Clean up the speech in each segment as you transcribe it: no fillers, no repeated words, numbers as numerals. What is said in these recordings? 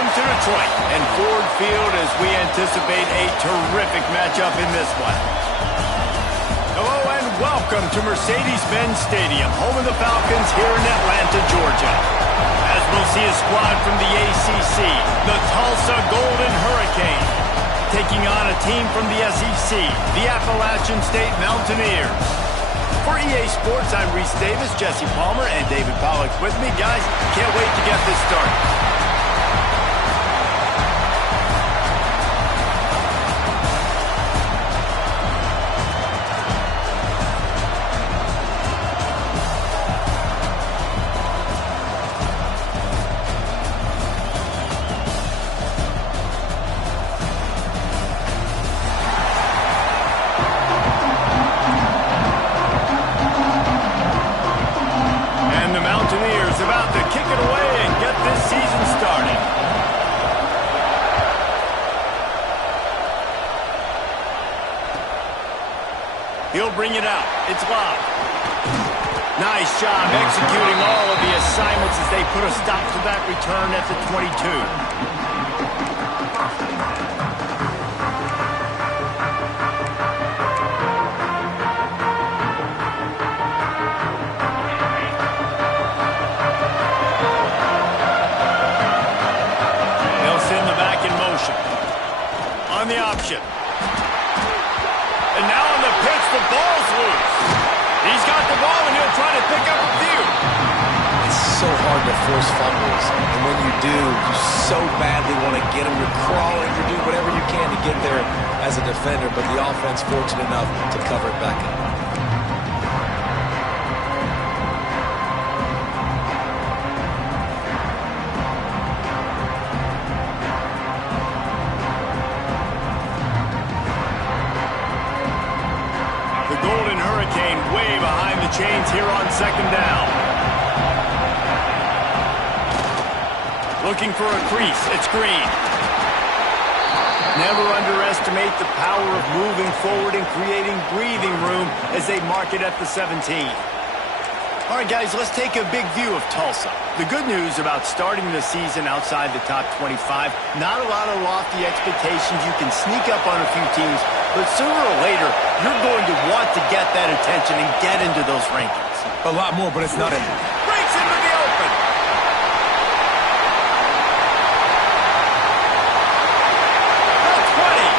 welcome to Detroit and Ford Field as we anticipate a terrific matchup in this one. Hello and welcome to Mercedes-Benz Stadium, home of the Falcons here in Atlanta, Georgia. As we'll see a squad from the ACC, the Tulsa Golden Hurricane, taking on a team from the SEC, the Appalachian State Mountaineers. For EA Sports, I'm Reese Davis, Jesse Palmer, and David Pollack with me. Guys, can't wait to get this started. About to kick it away and get this season started. He'll bring it out. It's live. Nice job executing all of the assignments as they put a stop to that return at the 22. On the option. And now on the pitch, the ball's loose. He's got the ball, and he'll try to pick up a few. It's so hard to force fumbles. And when you do, you so badly want to get them. You're crawling, you do whatever you can to get there as a defender, but the offense fortunate enough to cover it back up. Way behind the chains here on second down. Looking for a crease. It's Green. Never underestimate the power of moving forward and creating breathing room as they mark it at the 17. All right, guys, let's take a big view of Tulsa. The good news about starting the season outside the top 25, not a lot of lofty expectations. You can sneak up on a few teams, but sooner or later, you're going to want to get that attention and get into those rankings. A lot more, but it's not in. Breaks into the open. The 20.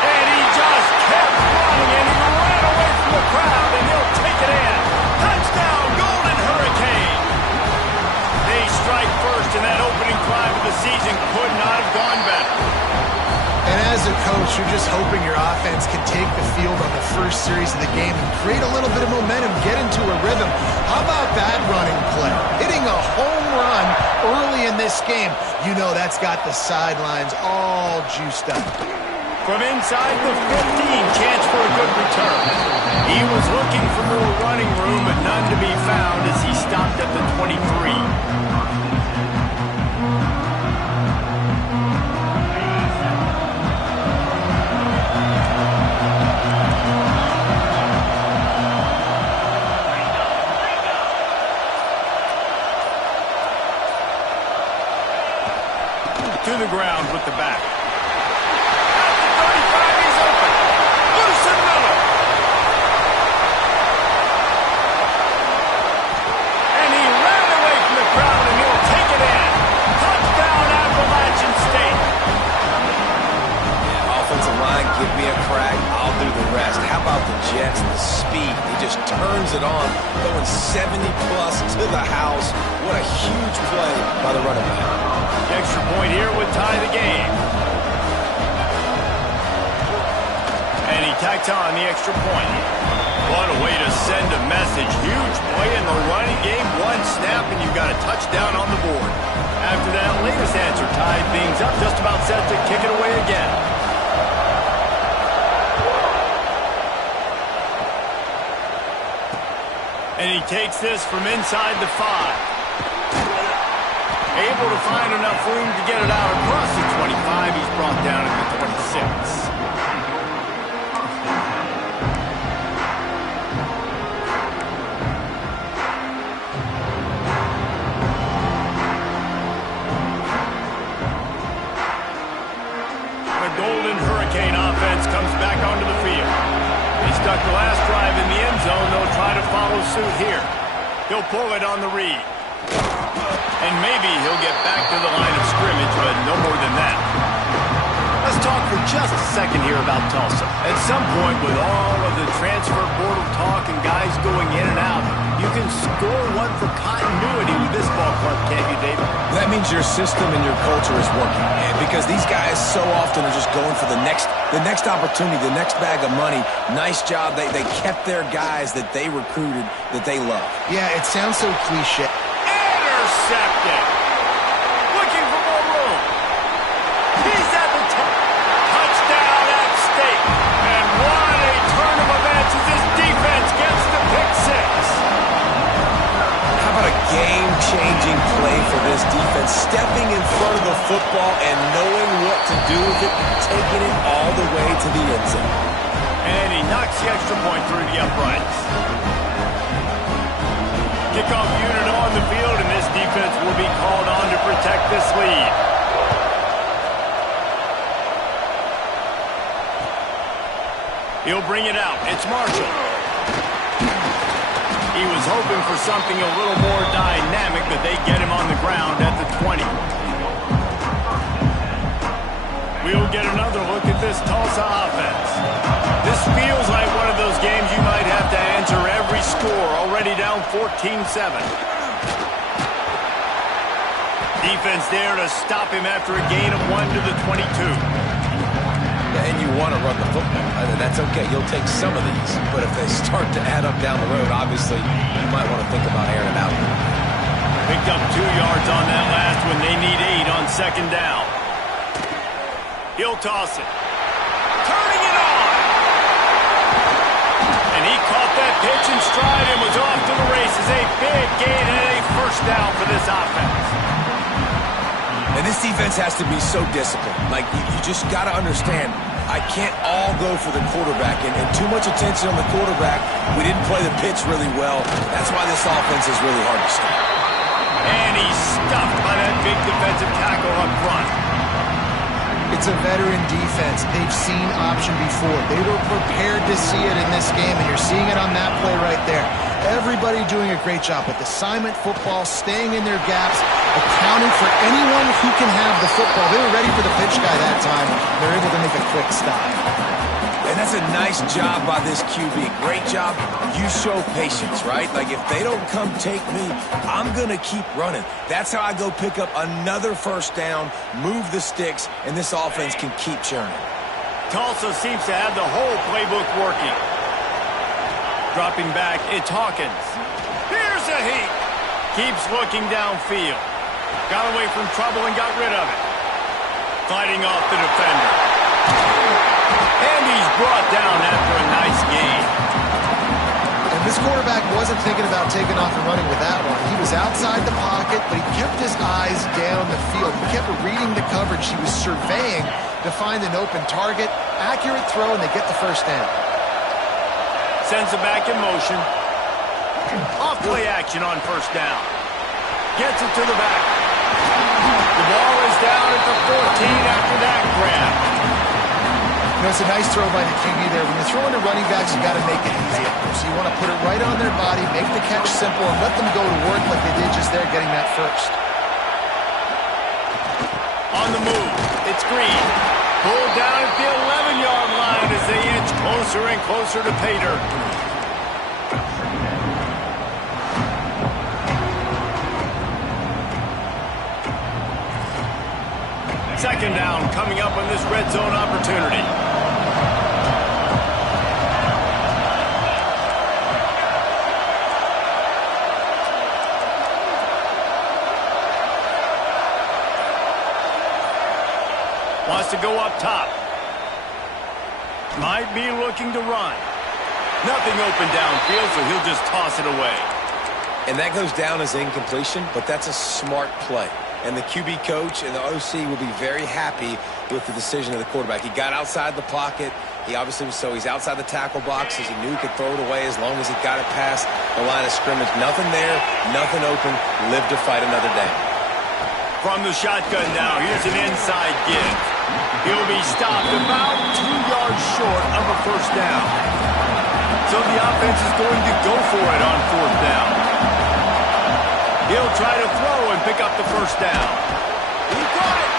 And he just kept running, and he ran away from the crowd, and he'll take it in. Touchdown, Golden Hurricane. They strike first, and that opening drive of the season could not have gone better. And as a coach, you're just hoping your offense can take the field on the first series of the game and create a little bit of momentum, get into a rhythm. How about that running play? Hitting a home run early in this game. You know that's got the sidelines all juiced up. From inside the 15, chance for a good return. He was looking for more running room, but none to be found as he stopped at the 23. To the ground with the back. At the 35, he's open. Loose and Miller. And he ran away from the crowd, and he'll take it in. Touchdown, Appalachian State. Yeah, offensive line, give me a crack. I'll do the rest. How about the Jets, the speed? He just turns it on, going 70-plus to the house. What a huge play by the running back. The extra point here would tie the game. And he tacks on the extra point. What a way to send a message. Huge play in the running game. One snap and you've got a touchdown on the board. After that latest answer tied things up, just about set to kick it away again. And he takes this from inside the 5. Able to find enough room to get it out across the 25. He's brought down at the 26. Golden Hurricane offense comes back onto the field. He stuck the last drive in the end zone. They'll try to follow suit here. He'll pull it on the read. And maybe he'll get back to the line of scrimmage, but no more than that. Let's talk for just a second here about Tulsa. At some point, with all of the transfer portal talk and guys going in and out, you can score one for continuity with this ball club, can't you, David? That means your system and your culture is working, man, because these guys so often are just going for the next opportunity, the next bag of money. Nice job. They kept their guys that they recruited, that they love. Yeah, it sounds so cliche. Intercepted. Looking for more room. He's at the top. Touchdown App State. And what a turn of events as this defense gets the pick six. How about a game-changing play for this defense? Stepping in front of the football and knowing what to do with it, taking it all the way to the end zone. And he knocks the extra point through the uprights. Kickoff unit on the field, and this defense will be called on to protect this lead. He'll bring it out. It's Marshall. He was hoping for something a little more dynamic, but they get him on the ground at the 20. We'll get another look at this Tulsa offense. This feels like one of those games you might have to answer every score, already down 14-7. Defense there to stop him after a gain of 1 to the 22. And you want to run the football. That's okay. You'll take some of these. But if they start to add up down the road, obviously, you might want to think about airing it out. Picked up 2 yards on that last one. They need 8 on second down. He'll toss it. Turning it on. And he caught that pitch in stride and was off to the races. A big gain and a first down for this offense. And this defense has to be so disciplined. Like, you just got to understand, I can't all go for the quarterback. And too much attention on the quarterback. We didn't play the pitch really well. That's why this offense is really hard to stop. And he's stuffed by that big defensive tackle up front. It's a veteran defense. They've seen option before. They were prepared to see it in this game, and you're seeing it on that play right there. Everybody doing a great job with assignment football, staying in their gaps, accounting for anyone who can have the football. They were ready for the pitch guy that time. They're able to make a quick stop. And that's a nice job by this QB. Great job. You show patience, right? Like, if they don't come take me, I'm going to keep running. That's how I go pick up another first down, move the sticks, and this offense can keep churning. Tulsa seems to have the whole playbook working. Dropping back, it's Hawkins. Here's a heat. Keeps looking downfield. Got away from trouble and got rid of it. Fighting off the defender. And he's brought down after a nice gain. And this quarterback wasn't thinking about taking off and running with that one. He was outside the pocket, but he kept his eyes down the field. He kept reading the coverage. He was surveying to find an open target. Accurate throw, and they get the first down. Sends it back in motion. Off play action on first down. Gets it to the back. The ball is down at the 14 after that grab. You know, it's a nice throw by the QB there. When you're throwing to running backs, you got to make it easy. So you want to put it right on their body, make the catch simple, and let them go to work like they did just there getting that first. On the move, it's Green. Pulled down at the 11-yard line as they inch closer and closer to pay dirt. Second down coming up on this red zone opportunity. Wants to go up top. Might be looking to run. Nothing open downfield, so he'll just toss it away. And that goes down as incompletion, but that's a smart play. And the QB coach and the OC will be very happy with the decision of the quarterback. He got outside the pocket. He obviously was he's outside the tackle boxes. He knew he could throw it away as long as he got it past the line of scrimmage. Nothing there, nothing open. Live to fight another day. From the shotgun now, here's an inside give. He'll be stopped about 2 yards short of a first down. So the offense is going to go for it on fourth down. He'll try to throw and pick up the first down. He caught it.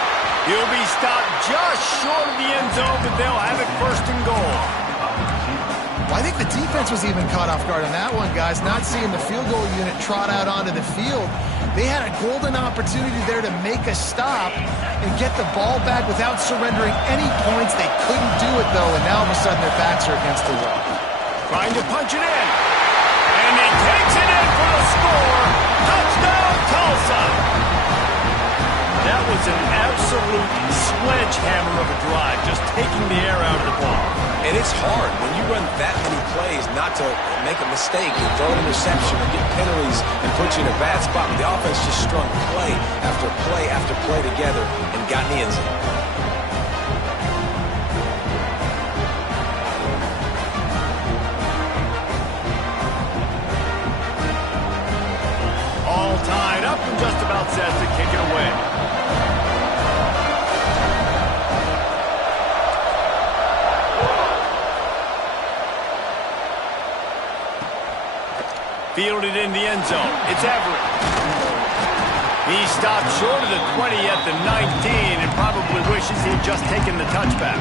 He'll be stopped just short of the end zone, but they'll have it first and goal. Well, I think the defense was even caught off guard on that one, guys. Not seeing the field goal unit trot out onto the field. They had a golden opportunity there to make a stop and get the ball back without surrendering any points. They couldn't do it, though, and now all of a sudden their backs are against the wall. Trying to punch it in. And he takes it in for the score. Touchdown, Tulsa. That was an absolute sledgehammer of a drive, just taking the air out of the ball. And it's hard when you run that many plays not to make a mistake and throw an interception and get penalties and put you in a bad spot. The offense just strung play after play after play together and got in the end zone. All tied up and just about set to kick it away. Fielded in the end zone. It's Everett. He stopped short of the 20 at the 19 and probably wishes he'd just taken the touchback.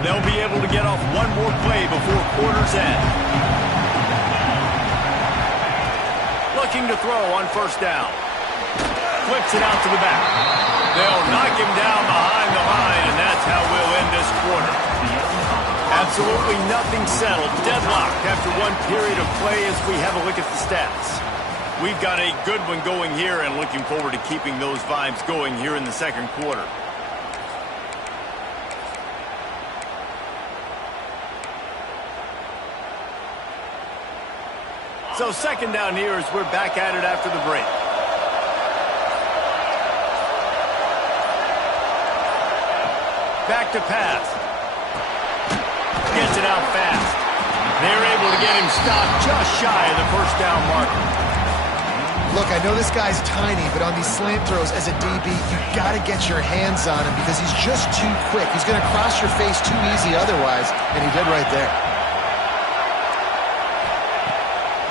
They'll be able to get off one more play before quarter's end. Looking to throw on first down. Flips it out to the back. They'll knock him down behind the line, and that's how we'll end this quarter. Absolutely nothing settled. Deadlocked after one period of play as we have a look at the stats. We've got a good one going here and looking forward to keeping those vibes going here in the second quarter. So second down here as we're back at it after the break. Back to pass. Gets it out fast. They're able to get him stopped just shy of the first down marker. Look, I know this guy's tiny, but on these slant throws as a DB, you got to get your hands on him because he's just too quick. He's going to cross your face too easy otherwise, and he did right there.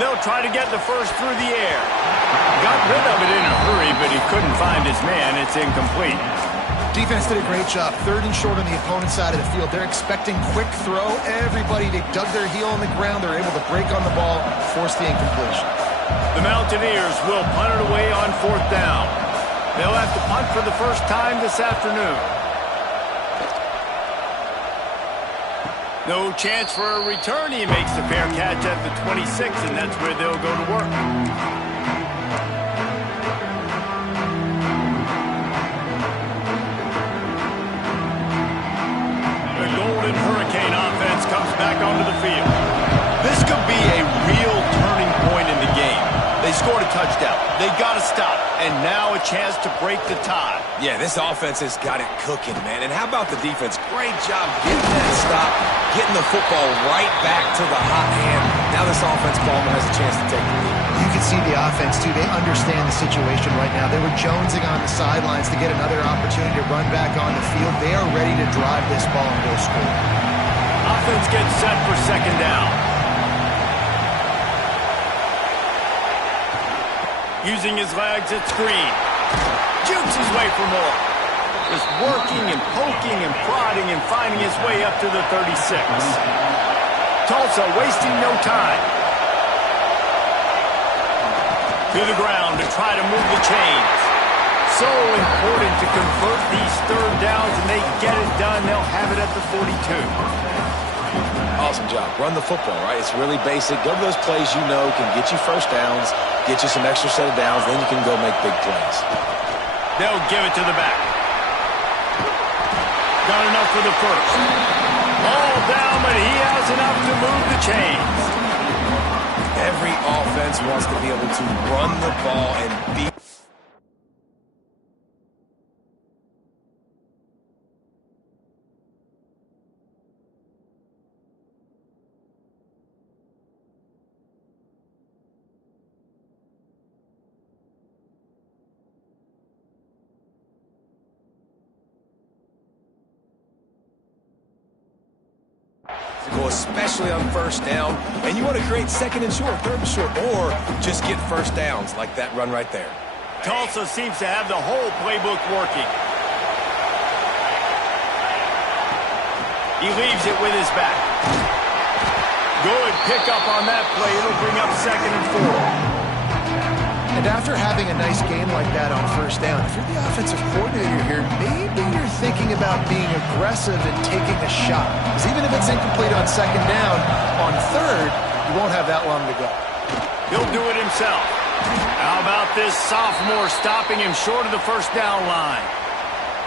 They'll try to get the first through the air. Got rid of it in a hurry, but he couldn't find his man. It's incomplete. Defense did a great job. Third and short on the opponent's side of the field. They're expecting quick throw. Everybody, they dug their heel on the ground. They're able to break on the ball, force the incompletion. The Mountaineers will punt it away on fourth down. They'll have to punt for the first time this afternoon. No chance for a return. He makes the fair catch at the 26, and that's where they'll go to work. The Golden Hurricane offense comes back onto the field. This could be a real turning point in the game. They scored a touchdown. They got to stop. And now a chance to break the tie. Yeah, this offense has got it cooking, man. And how about the defense? Great job getting that stop, getting the football right back to the hot hand. Now this offense, Ballmer, has a chance to take the lead. You can see the offense, too. They understand the situation right now. They were jonesing on the sidelines to get another opportunity to run back on the field. They are ready to drive this ball and go score. Offense gets set for second down. Using his legs at screen. Jukes his way for more. Just working and poking and prodding and finding his way up to the 36. Tulsa wasting no time. To the ground to try to move the chains. So important to convert these third downs, and they get it done. They'll have it at the 42. Awesome job. Run the football, right? It's really basic. Go to those plays you know can get you first downs, get you some extra set of downs, then you can go make big plays. They'll give it to the back. Got enough for the first. All down, but he has enough to move the chains. Every offense wants to be able to run the ball and beat. especially on first down. And you want to create second and short, third and short, or just get first downs like that run right there. Tulsa seems to have the whole playbook working. He leaves it with his back. Good pickup on that play. It'll bring up 2nd and 4. And after having a nice game like that on first down, if you're the offensive coordinator here, maybe you're thinking about being aggressive and taking a shot. Because even if it's incomplete on 2nd down, on 3rd, you won't have that long to go. He'll do it himself. How about this sophomore stopping him short of the first down line?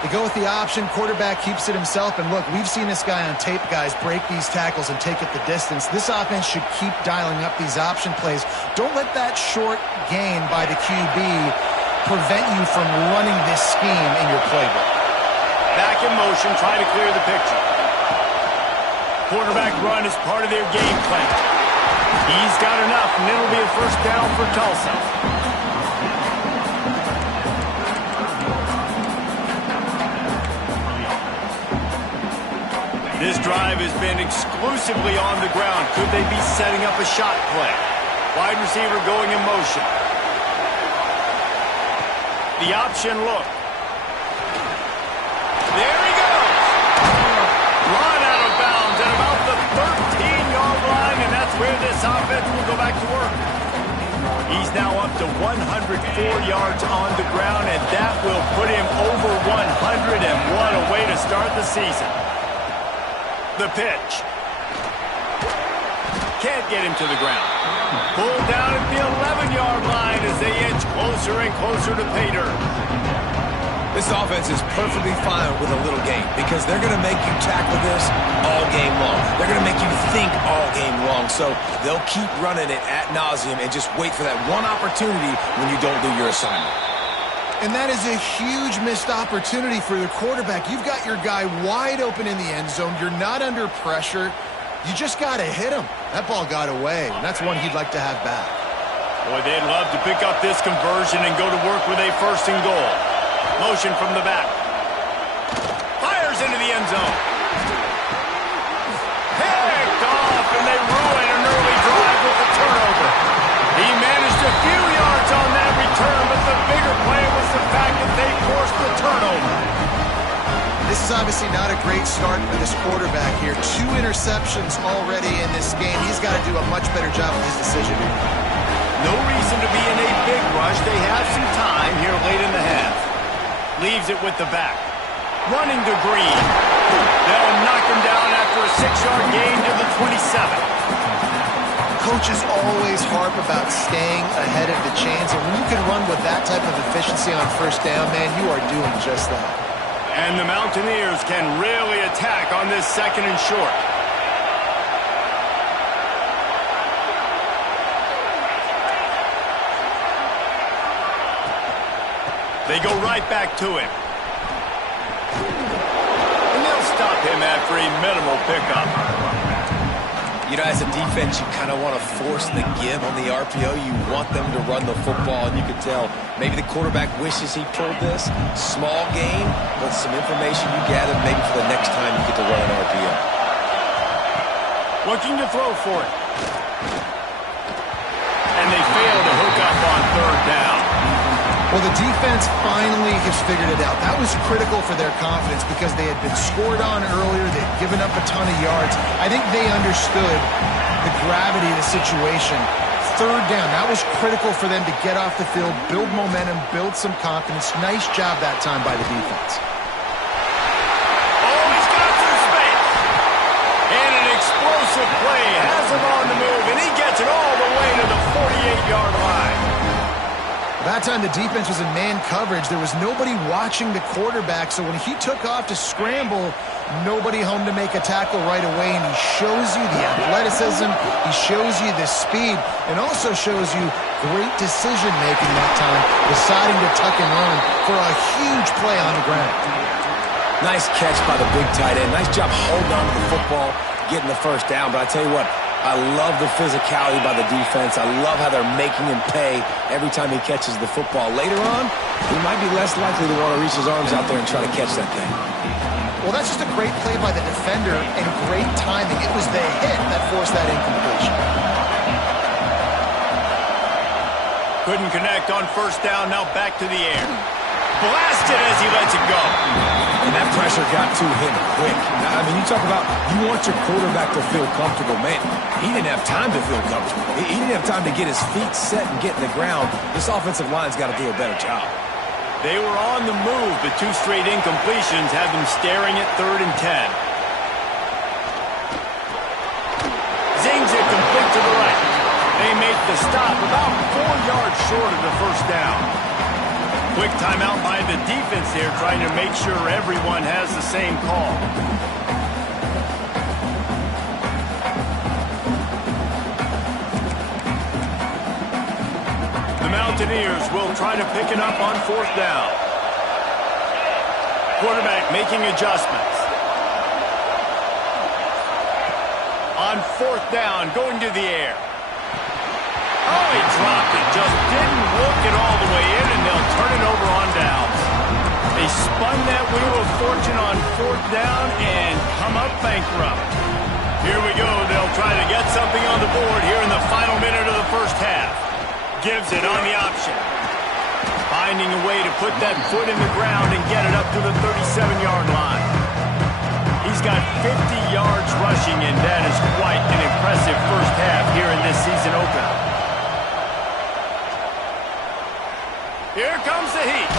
They go with the option. Quarterback keeps it himself. And look, we've seen this guy on tape, guys, break these tackles and take it the distance. This offense should keep dialing up these option plays. Don't let that short gain by the QB prevent you from running this scheme in your playbook. Back in motion, trying to clear the picture. Quarterback run is part of their game plan. He's got enough, and it'll be a first down for Tulsa. This drive has been exclusively on the ground. Could they be setting up a shot play? Wide receiver going in motion. The option look. There he goes. Run out of bounds at about the 13-yard line, and that's where this offense will go back to work. He's now up to 104 yards on the ground, and that will put him over 100, and what a way to start the season. The pitch. Can't get him to the ground. Pulled down at the 11-yard line as they inch closer and closer to pay dirt. This offense is perfectly fine with a little game because they're going to make you tackle this all game long. They're going to make you think all game long. So they'll keep running it ad nauseum and just wait for that one opportunity when you don't do your assignment. And that is a huge missed opportunity for the quarterback. You've got your guy wide open in the end zone. You're not under pressure. You just got to hit him. That ball got away, and that's one he'd like to have back. Boy, they'd love to pick up this conversion and go to work with a 1st and goal. Motion from the back. Fires into the end zone. Picked off, and they ruin an early drive with the turnover. He managed a few yards on that return, but the bigger play was the fact that they forced the turnover. This is obviously not a great start for this quarterback here. 2 interceptions already in this game. He's got to do a much better job with his decision. No reason to be in a big rush. They have some time here late in the half. Leaves it with the back. Running to Green. They'll knock him down after a 6-yard gain to the 27. Coaches always harp about staying ahead of the chains, and when you can run with that type of efficiency on first down, man, you are doing just that. And the Mountaineers can really attack on this 2nd and short. They go right back to him. And they'll stop him after a minimal pickup. You know, as a defense, you kind of want to force the give on the RPO. You want them to run the football, and you can tell maybe the quarterback wishes he pulled this. Small gain, but some information you gathered maybe for the next time you get to run an RPO. Looking to throw for it. And they fail to hook up on 3rd down. Well, the defense finally has figured it out. That was critical for their confidence because they had been scored on earlier. They'd given up a ton of yards. I think they understood the gravity of the situation. 3rd down, that was critical for them to get off the field, build momentum, build some confidence. Nice job that time by the defense. Oh, he's got some space. And an explosive play has him on the move, and he gets it all the way to the 48-yard line. That time the defense was in man coverage. There was nobody watching the quarterback, so when he took off to scramble, nobody home to make a tackle right away, and he shows you the athleticism, he shows you the speed, and also shows you great decision-making that time, deciding to tuck and run for a huge play on the ground. Nice catch by the big tight end. Nice job holding on to the football, getting the 1st down, but I tell you what, I love the physicality by the defense. I love how they're making him pay every time he catches the football. Later on, he might be less likely to want to reach his arms out there and try to catch that thing. Well, that's just a great play by the defender and great timing. It was the hit that forced that incompletion. Couldn't connect on first down, now back to the air. Blasted as he lets it go. And that pressure got to him quick. I mean, you talk about you want your quarterback to feel comfortable. Man, he didn't have time to feel comfortable. He didn't have time to get his feet set and get in the ground. This offensive line's got to do a better job. They were on the move, but 2 straight incompletions had them staring at 3rd and 10. Zings it complete to the right. They make the stop about 4 yards short of the first down. Quick timeout by the defense here, trying to make sure everyone has the same call. The Mountaineers will try to pick it up on 4th down. Quarterback making adjustments. On 4th down, going to the air. Oh, he dropped it. Just didn't look it all the way in, and they'll turn it over on downs. They spun that wheel of fortune on 4th down and come up bankrupt. Here we go. They'll try to get something on the board here in the final minute of the first half. Gives it on the option. Finding a way to put that foot in the ground and get it up to the 37-yard line. He's got 50 yards rushing, and that is quite an impressive first half here in this season opener. Here comes the heat.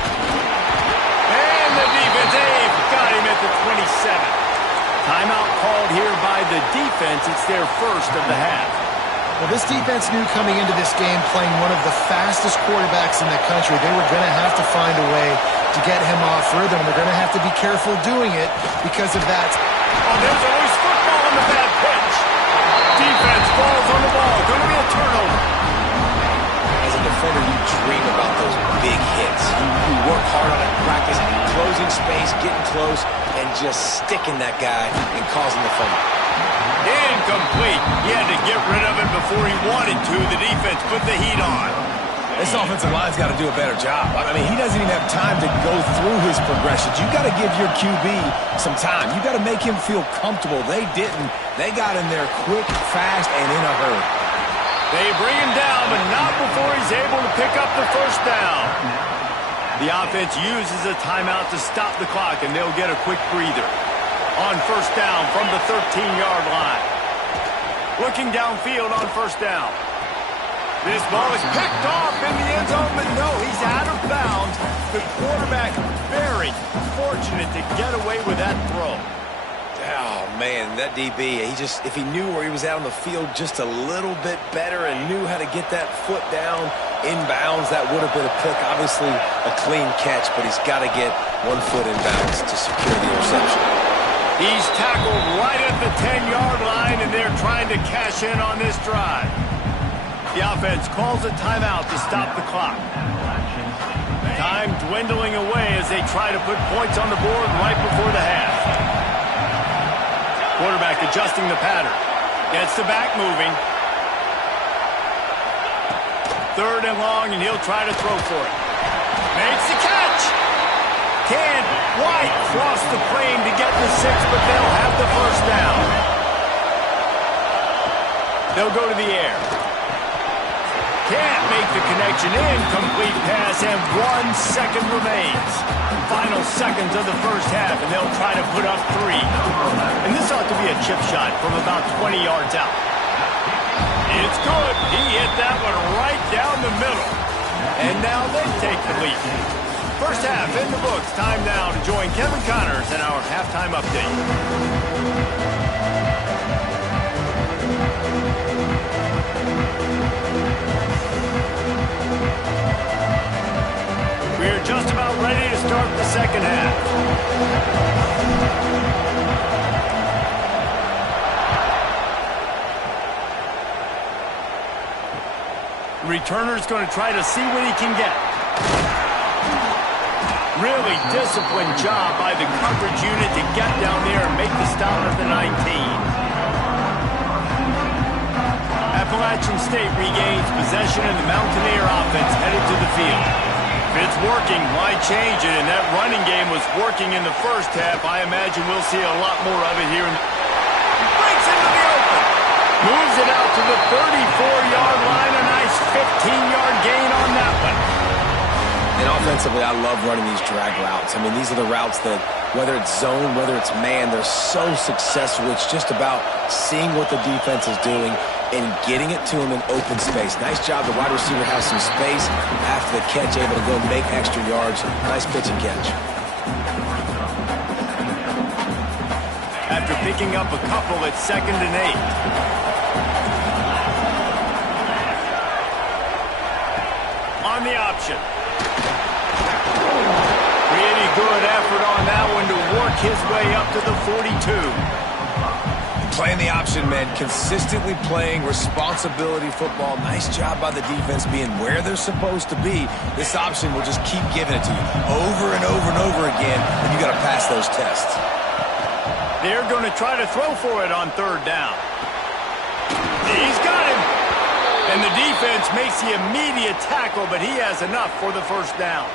And the defense, they've got him at the 27. Timeout called here by the defense. It's their first of the half. Well, this defense knew coming into this game, playing one of the fastest quarterbacks in the country, they were going to have to find a way to get him off rhythm. They're going to have to be careful doing it because of that. Oh, there's always football on the bad pitch. Defense falls on the ball. Going to be a turnover. As a defender, you dream about those big hits. You work hard on it in practice, closing space, getting close, and just sticking that guy and causing the fumble. Incomplete. He had to get rid of it before he wanted to. The defense put the heat on. This offensive line's got to do a better job. I mean, he doesn't even have time to go through his progressions. You got to give your QB some time. You got to make him feel comfortable. They didn't. They got in there quick, fast, and in a hurry. They bring him down, but not before he's able to pick up the first down. The offense uses a timeout to stop the clock, and they'll get a quick breather. On first down from the 13-yard line. Looking downfield on first down. This ball is picked off in the end zone, but no, he's out of bounds. The quarterback very fortunate to get away with that throw. Oh, man, that DB, if he knew where he was out on the field just a little bit better and knew how to get that foot down inbounds, that would have been a pick. Obviously, a clean catch, but he's got to get 1 foot inbounds to secure the interception. He's tackled right at the 10-yard line, and they're trying to cash in on this drive. The offense calls a timeout to stop the clock. Time dwindling away as they try to put points on the board right before the half. Quarterback adjusting the pattern. Gets the back moving. 3rd and long, and he'll try to throw for it. Makes the catch. Can't quite cross the plane to get the 6, but they'll have the first down. They'll go to the air. Can't make the connection. Incomplete pass, and 1 second remains. Final seconds of the first half, and they'll try to put up 3. And this ought to be a chip shot from about 20 yards out. It's good. He hit that one right down the middle. And now they take the lead. First half in the books. Time now to join Kevin Connors in our halftime update. We're just about ready to start the second half. Returner's going to try to see what he can get. Really disciplined job by the coverage unit to get down there and make the stop at the 19. Appalachian State regains possession, and the Mountaineer offense headed to the field. If it's working, why change it? And that running game was working in the first half. I imagine we'll see a lot more of it here. Breaks into the open. Moves it out to the 34-yard line. A nice 15-yard gain on that one. And offensively, I love running these drag routes. I mean, these are the routes that, whether it's zone, whether it's man, they're so successful. It's just about seeing what the defense is doing and getting it to him in open space. Nice job. The wide receiver has some space after the catch, able to go make extra yards. Nice pitch and catch. After picking up a couple at 2nd and 8. On the option. Pretty good effort on that one to work his way up to the 42. Playing the option, man. Consistently playing responsibility football. Nice job by the defense being where they're supposed to be. This option will just keep giving it to you over and over and over again, and you got to pass those tests. They're going to try to throw for it on 3rd down. He's got him. And the defense makes the immediate tackle, but he has enough for the 1st down.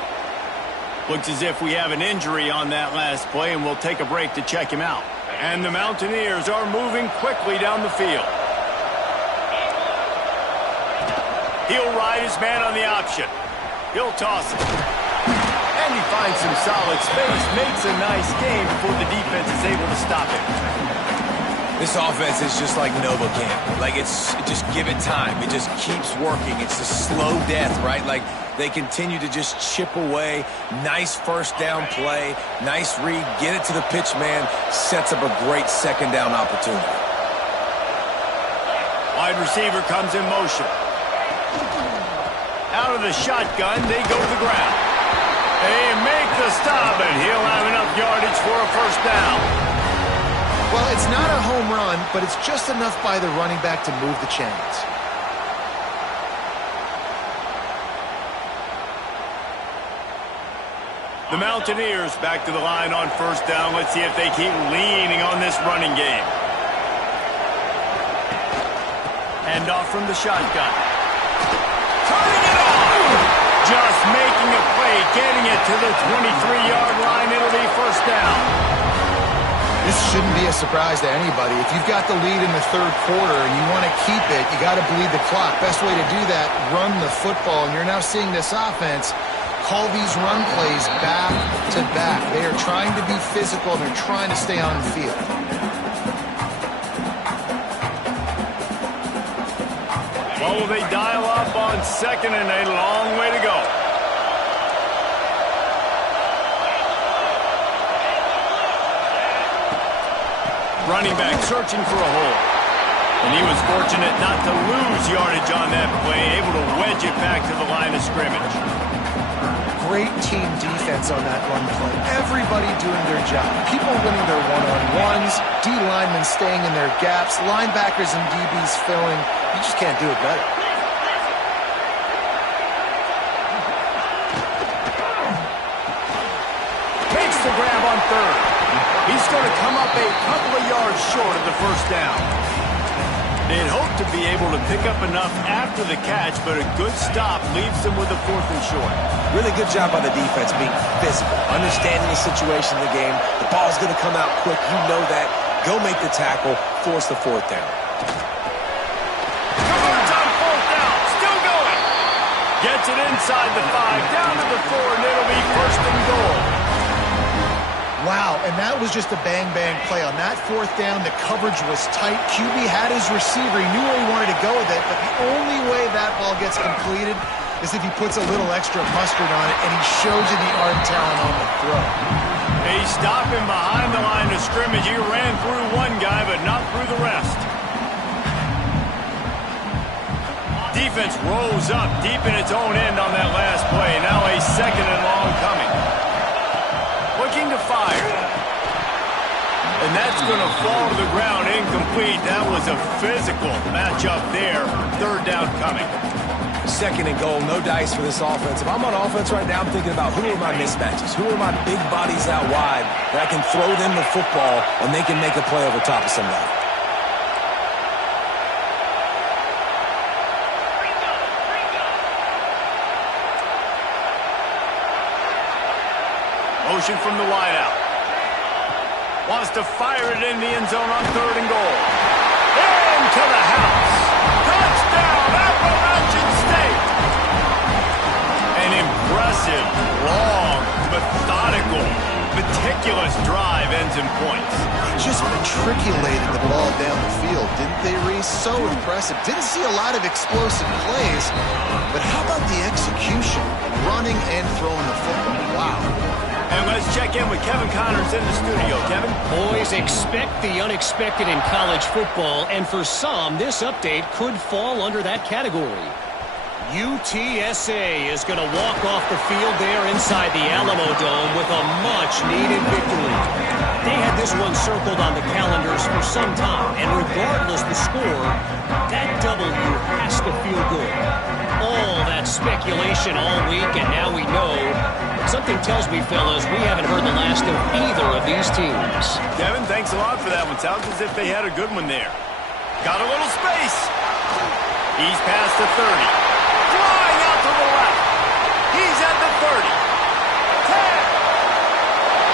Looks as if we have an injury on that last play, and we'll take a break to check him out. And the Mountaineers are moving quickly down the field. He'll ride his man on the option. He'll toss it. And he finds some solid space, makes a nice game before the defense is able to stop it. This offense is just like Novocaine. Like, just give it time. It just keeps working. It's a slow death, right? Like, they continue to just chip away. Nice 1st down play. Nice read. Get it to the pitch man. Sets up a great 2nd down opportunity. Wide receiver comes in motion. Out of the shotgun, they go to the ground. They make the stop, and he'll have enough yardage for a 1st down. Well, it's not a home run, but it's just enough by the running back to move the chains. The Mountaineers back to the line on 1st down. Let's see if they keep leaning on this running game. Hand off from the shotgun. Turning it on! Just making a play, getting it to the 23-yard line. It'll be 1st down. This shouldn't be a surprise to anybody. If you've got the lead in the 3rd quarter and you want to keep it, you got to bleed the clock. Best way to do that, run the football. And you're now seeing this offense call these run plays back to back. They are trying to be physical. They're trying to stay on the field. Well, they dial up on 2nd and a long way to go. Running back searching for a hole. And he was fortunate not to lose yardage on that play, able to wedge it back to the line of scrimmage. Great team defense on that run play. Everybody doing their job. People winning their one-on-ones, D linemen staying in their gaps, linebackers and DBs filling. You just can't do it better. Makes the grab on 3rd. He's going to come up a couple of yards short of the 1st down. They'd hope to be able to pick up enough after the catch, but a good stop leaves them with a 4th and short. Really good job by the defense being physical, understanding the situation of the game. The ball's going to come out quick. You know that. Go make the tackle, force the 4th down. Converts on 4th down, still going. Gets it inside the 5, down to the 4, and it'll be 1st and goal. Wow, and that was just a bang-bang play. On that 4th down, the coverage was tight. QB had his receiver. He knew where he wanted to go with it, but the only way that ball gets completed is if he puts a little extra mustard on it, and he shows you the arm talent on the throw. They stop him behind the line of scrimmage. He ran through one guy, but not through the rest. Defense rose up deep in its own end on that last play. Now a 2nd and long coming. Looking to fire. And that's going to fall to the ground incomplete. That was a physical matchup there. 3rd down coming. 2nd and goal, no dice for this offense. If I'm on offense right now, I'm thinking about who are my mismatches? Who are my big bodies out wide that I can throw them the football and they can make a play over top of somebody? Motion from the wideout. Wants to fire it in the end zone on 3rd and goal. Into the house. Touchdown, Appalachian State. An impressive, long, methodical, meticulous drive ends in points. Just matriculated the ball down the field, didn't they, Reese? So impressive. Didn't see a lot of explosive plays, but how about the execution? Running and throwing the football. Wow. And let's check in with Kevin Connors in the studio. Kevin? Boys, expect the unexpected in college football, and for some, this update could fall under that category. UTSA is going to walk off the field there inside the Alamo Dome with a much-needed victory. They had this one circled on the calendars for some time, and regardless the score, that W has to feel good. All that speculation all week, and now we know. Something tells me, fellas, we haven't heard the last of either of these teams. Kevin, thanks a lot for that one. Sounds as if they had a good one there. Got a little space. He's past the 30. Flying out to the left. He's at the 30. 10.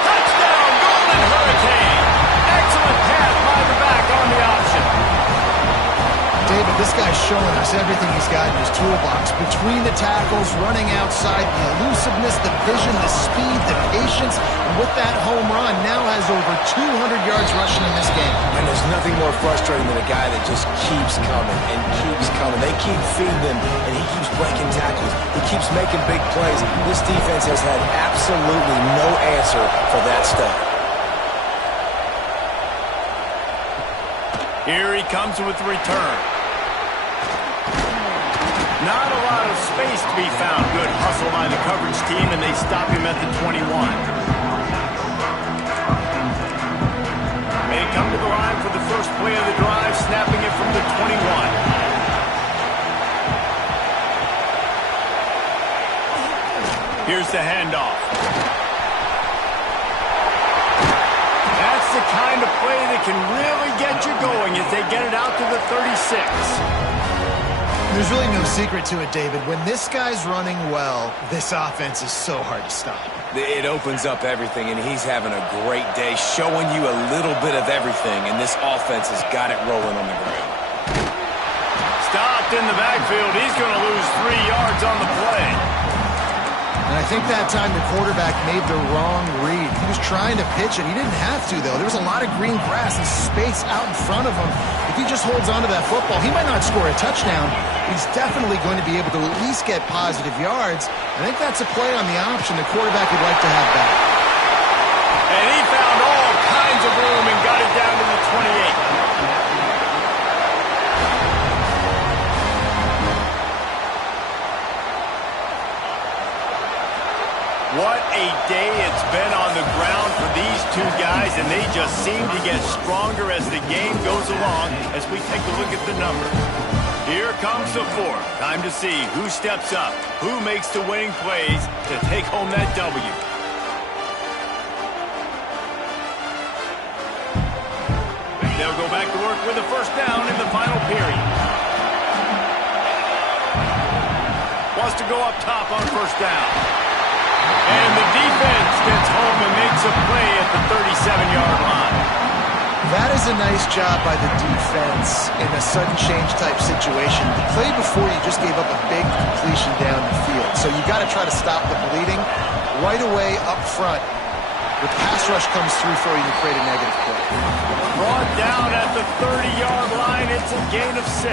Touchdown, Golden Hurricane. Excellent pass by the back on the option. David, this guy's showing us everything he's got in his toolbox. Between the tackles, running outside, the elusiveness, the vision, the speed, the patience. And with that home run, now has over 200 yards rushing in this game. And there's nothing more frustrating than a guy that just keeps coming and keeps coming. They keep feeding him, and he keeps breaking tackles. He keeps making big plays. This defense has had absolutely no answer for that stuff. Here he comes with the return. Not a lot of space to be found. Good hustle by the coverage team, and they stop him at the 21. They come to the line for the first play of the drive, snapping it from the 21. Here's the handoff. That's the kind of play that can really get you going as they get it out to the 36. There's really no secret to it, David. When this guy's running well, this offense is so hard to stop. It opens up everything, and he's having a great day, showing you a little bit of everything, and this offense has got it rolling on the ground. Stopped in the backfield. He's going to lose 3 yards on the play. And I think that time the quarterback made the wrong read. He was trying to pitch it. He didn't have to, though. There was a lot of green grass and space out in front of him. If he just holds on to that football, he might not score a touchdown. He's definitely going to be able to at least get positive yards. I think that's a play on the option the quarterback would like to have back. And he found all kinds of room and got it down to the 28. What a day it's been on the ground for these two guys, and they just seem to get stronger as the game goes along as we take a look at the numbers. Here comes the fourth. Time to see who steps up, who makes the winning plays to take home that W. They'll go back to work with a first down in the final period. Wants to go up top on first down. And the defense gets home and makes a play at the 37-yard line. That is a nice job by the defense in a sudden change type situation. The play before, you just gave up a big completion down the field. So you got to try to stop the bleeding right away up front. The pass rush comes through for you to create a negative play. Brought down at the 30-yard line. It's a gain of 6.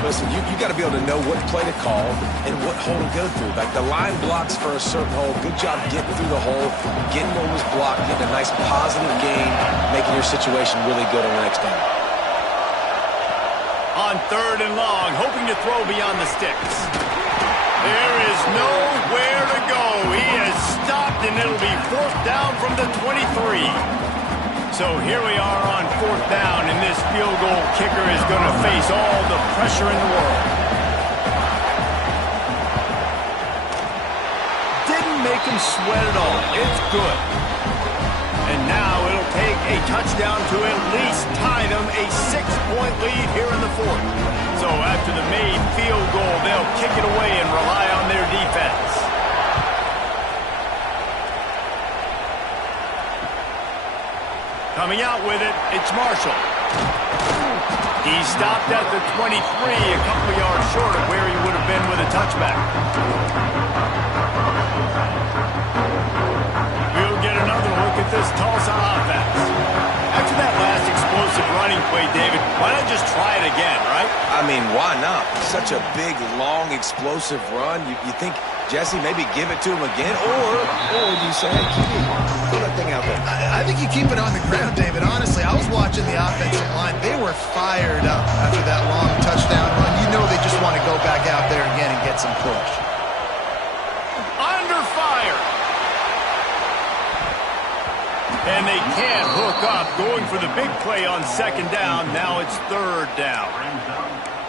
Listen, you got to be able to know what play to call and what hole to go through. Like the line blocks for a certain hole. Good job getting through the hole, getting what was blocked, getting a nice positive gain, making your situation really good on the next down. On 3rd and long, hoping to throw beyond the sticks. There is nowhere to go. He is stopped, and it'll be 4th down from the 23. So here we are on 4th down, and this field goal kicker is going to face all the pressure in the world. Didn't make him sweat at all. It's good. And now it'll take a touchdown to at least tie them a 6-point lead here in the 4th. So after the made field goal, they'll kick it away and rely on their defense. Coming out with it, it's Marshall. He stopped at the 23, a couple yards short of where he would have been with a touchback. We'll get another look at this Tulsa offense. After that last explosive running play, David, why not just try it again, right? I mean, why not? Such a big, long, explosive run. You think, Jesse, maybe give it to him again? Or do you say, hey, QB, throw that thing out there? I think you keep it on the ground, David. Honestly, I was watching the offensive line. They were fired up after that long touchdown run. You know they just want to go back out there again and get some push. Under fire. And they can't hook up, going for the big play on second down. Now it's third down.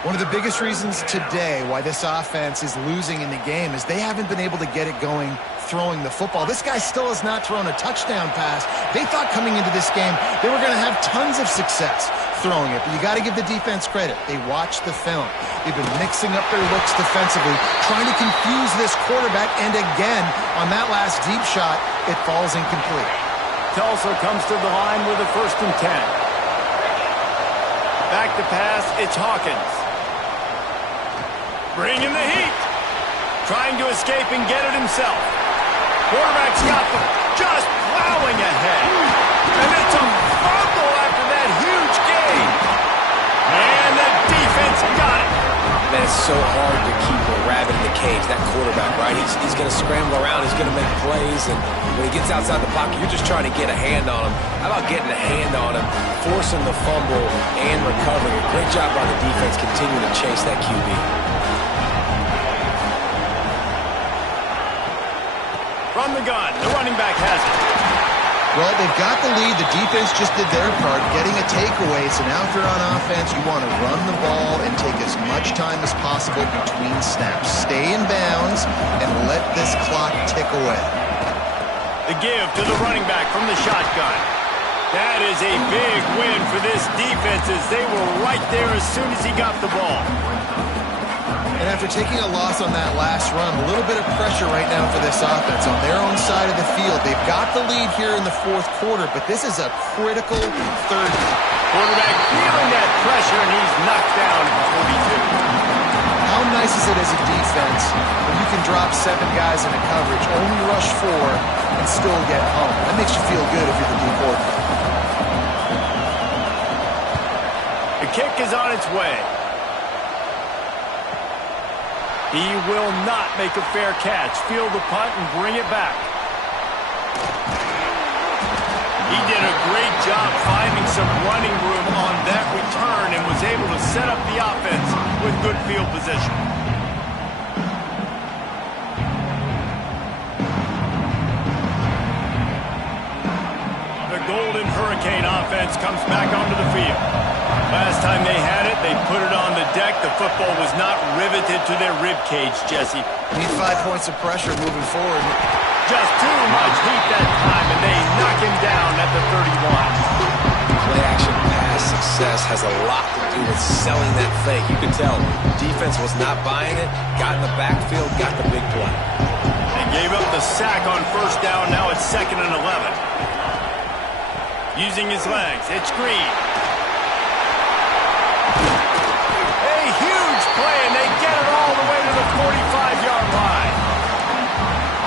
One of the biggest reasons today why this offense is losing in the game is they haven't been able to get it going throwing the football. This guy still has not thrown a touchdown pass. They thought coming into this game they were going to have tons of success throwing it, but you got to give the defense credit. They watched the film. They've been mixing up their looks defensively, trying to confuse this quarterback, and again, on that last deep shot, it falls incomplete. Tulsa comes to the line with a 1st and 10. Back to pass, it's Hawkins. Bringing the heat. Trying to escape and get it himself. Quarterback's got them, just plowing ahead. And it's a fumble after that huge gain. And the defense got it. Man, it's so hard to keep a rabbit in the cage, that quarterback, right? He's going to scramble around, he's going to make plays, and when he gets outside the pocket, you're just trying to get a hand on him. How about getting a hand on him, forcing the fumble, and recovering? A great job by the defense continuing to chase that QB. From the gun, the running back has it. Well, they've got the lead. The defense just did their part, getting a takeaway. So now if you're on offense, you want to run the ball and take as much time as possible between snaps. Stay in bounds and let this clock tick away. The give to the running back from the shotgun. That is a big win for this defense as they were right there as soon as he got the ball. And after taking a loss on that last run, a little bit of pressure right now for this offense on their own side of the field. They've got the lead here in the 4th quarter, but this is a critical 3rd. Quarterback feeling that pressure, and he's knocked down at 42. How nice is it as a defense when you can drop 7 guys in a coverage, only rush 4, and still get home? That makes you feel good if you're the D coordinator. The kick is on its way. He will not make a fair catch. Field the punt and bring it back. He did a great job finding some running room on that return and was able to set up the offense with good field position. The Golden Hurricane offense comes back onto the field. Last time they had it, they put it on the deck. The football was not riveted to their rib cage, Jesse. Need 5 points of pressure moving forward. Just too much heat that time, and they knock him down at the 31. Play-action pass success has a lot to do with selling that fake. You can tell defense was not buying it, got in the backfield, got the big play. They gave up the sack on 1st down. Now it's 2nd and 11. Using his legs, it's Green. Play, and they get it all the way to the 45-yard line.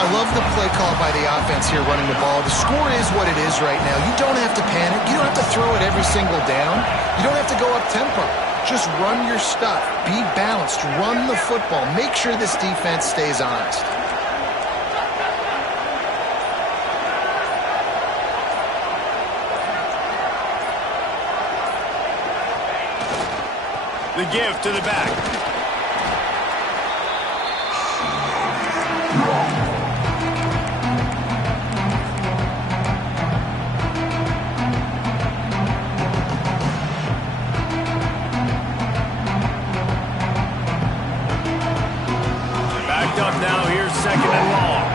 I love the play call by the offense here running the ball. The score is what it is right now. You don't have to panic. You don't have to throw it every single down. You don't have to go up tempo. Just run your stuff. Be balanced. Run the football. Make sure this defense stays honest. The give to the back. Backed up now. Here's 2nd and long.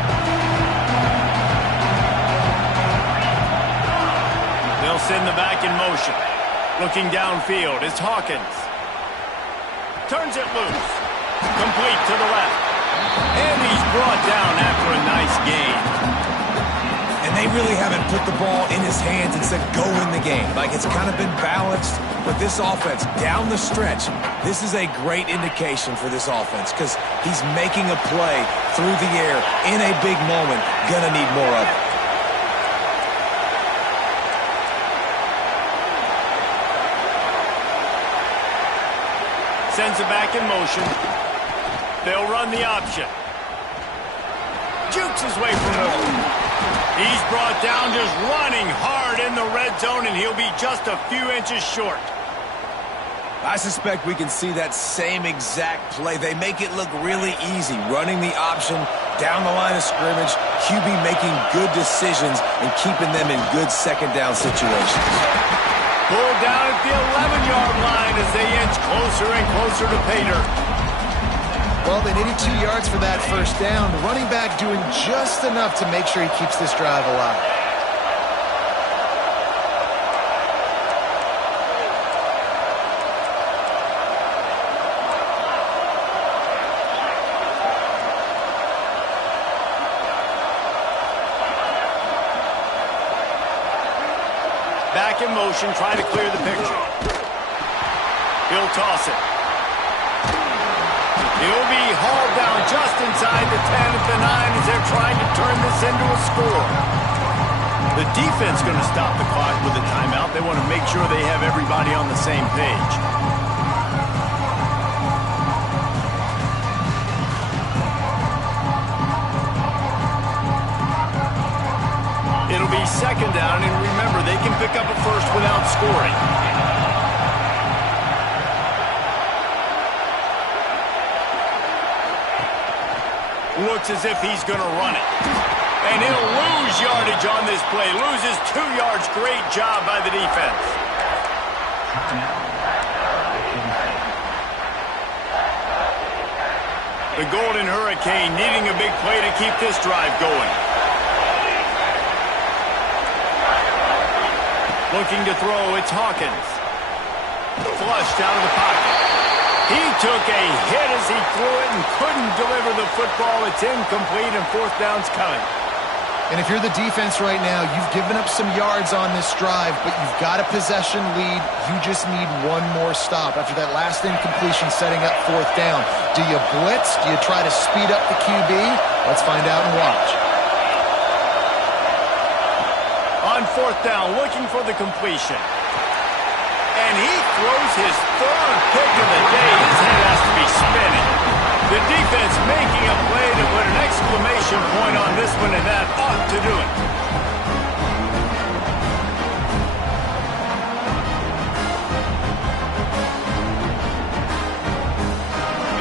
They'll send the back in motion. Looking downfield, it's Hawkins. Turns it loose. Complete to the left. And he's brought down after a nice gain. And they really haven't put the ball in his hands and said, go win the game. Like, it's kind of been balanced, but this offense, down the stretch, this is a great indication for this offense because he's making a play through the air in a big moment. Gonna need more of it. Sends it back in motion. They'll run the option. Jukes his way from home. He's brought down just running hard in the red zone, and he'll be just a few inches short. I suspect we can see that same exact play. They make it look really easy, running the option down the line of scrimmage, QB making good decisions and keeping them in good second down situations. Pulled down at the 11-yard line as they inch closer and closer to Pater. Well, they needed 2 yards for that first down. The running back doing just enough to make sure he keeps this drive alive. Back in motion, try to clear the picture. He'll toss it. He'll be hauled down just inside the 10 at the 9 as they're trying to turn this into a score. The defense going to stop the clock with a timeout. They want to make sure they have everybody on the same page. It'll be second down, and remember, they can pick up a first without scoring. Looks as if he's going to run it. And he'll lose yardage on this play. Loses 2 yards. Great job by the defense. The Golden Hurricane needing a big play to keep this drive going. Looking to throw, it's Hawkins. Flushed out of the pocket. He took a hit as he threw it and couldn't deliver the football. It's incomplete and fourth down's coming. And if you're the defense right now, you've given up some yards on this drive, but you've got a possession lead. You just need one more stop after that last incompletion setting up fourth down. Do you blitz? Do you try to speed up the QB? Let's find out and watch. On fourth down, looking for the completion. And he throws his third pick of the day. His head has to be spinning. The defense making a play to put an exclamation point on this one, and that ought to do it.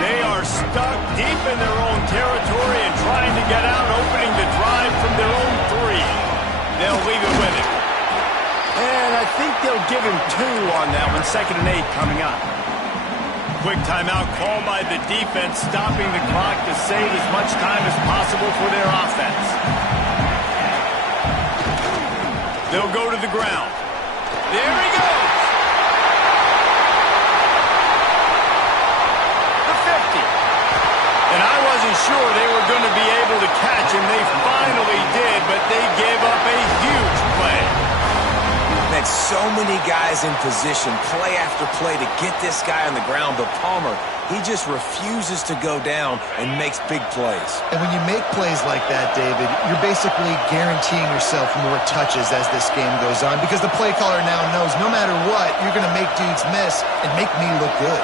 They are stuck deep in their own territory and trying to get out, opening the drive from their own 3. They'll leave it with him. And I think they'll give him 2 on that one. 2nd and 8 coming up. Quick timeout called by the defense, stopping the clock to save as much time as possible for their offense. They'll go to the ground. There he goes. The 50. And I wasn't sure they were going to be able to catch him. They finally did, but they gave up a huge play. Had so many guys in position, play after play, to get this guy on the ground. But Palmer, he just refuses to go down and makes big plays. And when you make plays like that, David, you're basically guaranteeing yourself more touches as this game goes on because the play caller now knows no matter what, you're going to make dudes miss and make me look good.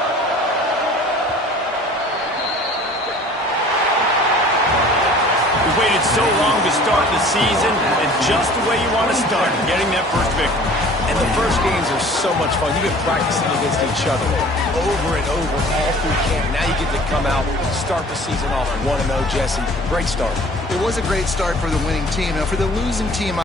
We've waited so long to start the season, and just the way you want to start, getting that first victory. And the first games are so much fun. You've been practicing against each other over and over all through camp. Now you get to come out, start the season off 1-0, Jesse. Great start. It was a great start for the winning team. Now, for the losing team,